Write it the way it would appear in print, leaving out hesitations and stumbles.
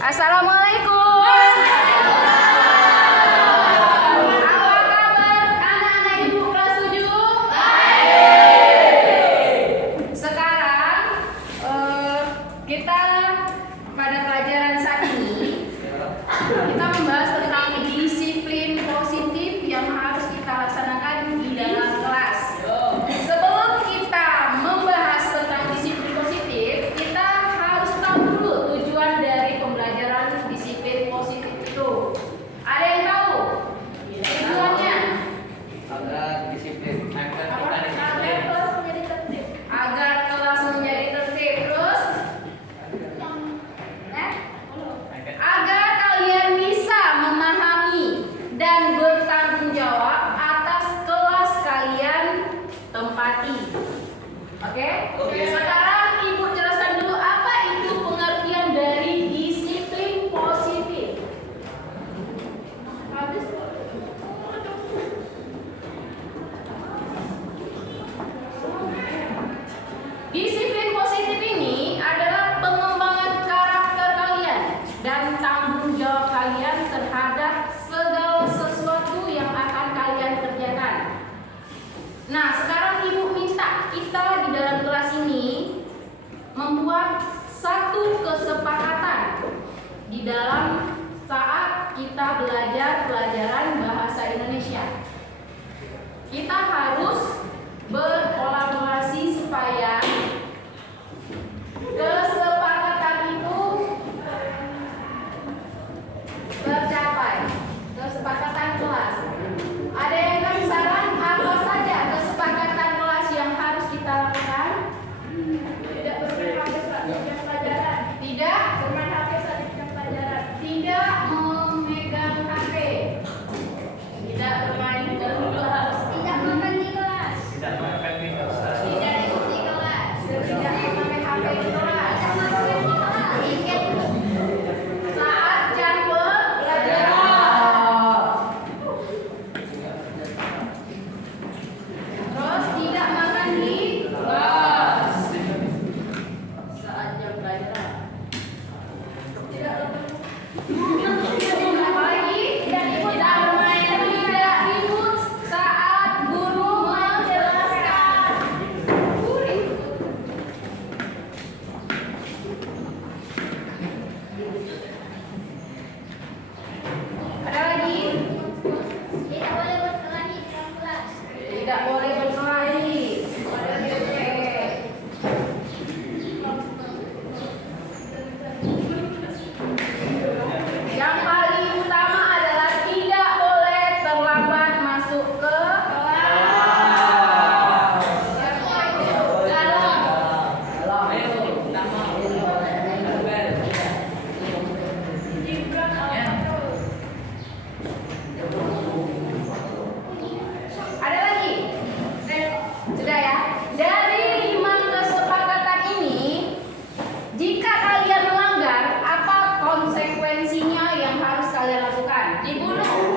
Assalamualaikum. Apa kabar anak-anak ibu kelas 7? Baik. Sekarang kita pada pelajaran saat ini kita membahas tentang disiplin positif yang harus kita laksanakan di dalam kelas. Sebelum kita membahas tentang disiplin positif, kita harus tahu dulu tujuan dari pembelajaran disiplin positif itu. Ada yang tahu tujuannya? Agar disiplin, agar kita disiplin. Agar kelas menjadi tertib. Terus agar kalian bisa memahami dan bertanggung jawab atas kelas kalian tempati. Oke? Sekarang ibu jelaskan dulu apa itu pengertian dari disiplin positif. Disiplin positif ini adalah pengembangan karakter kalian dan tanggung jawab kalian terhadap segala sesuatu yang akan kalian kerjakan. Nah, sekarang ibu minta kita di dalam kelas ini membuat satu kesepakatan di dalam saat kita belajar pelajaran bahasa Indonesia. Kita harus berkolaborasi supaya kesepakatan itu tercapai. Kesepakatan kelas. Ada yang kasih saran apa saja kesepakatan kelas yang harus kita lakukan? Tidak bermain HP saat jam pelajaran. Tidak bermain HP saat jam pelajaran. Tidak memegang HP. Tidak bermain di kelas. Tidak makan di kelas. Tidak makan di kelas. Tidak ikut di kelas. Tidak memakai HP di kelas. Saat jam pelajaran. Terus tidak makan di kelas. Saat jam pelajaran. Apalagi tidak bermain, tidak ribut saat guru menjelaskan. Ada lagi? Tidak boleh berkelahi dalam kelas. Tidak boleh berkelahi. Oke. Yang paling utama adalah tidak boleh terlambat masuk ke kelas. Ada lagi? Sudah ya? Dari 5 kesepakatan ini, jika kalian melanggar, apa konsekuensinya yang harus kalian lakukan? Dibunuh.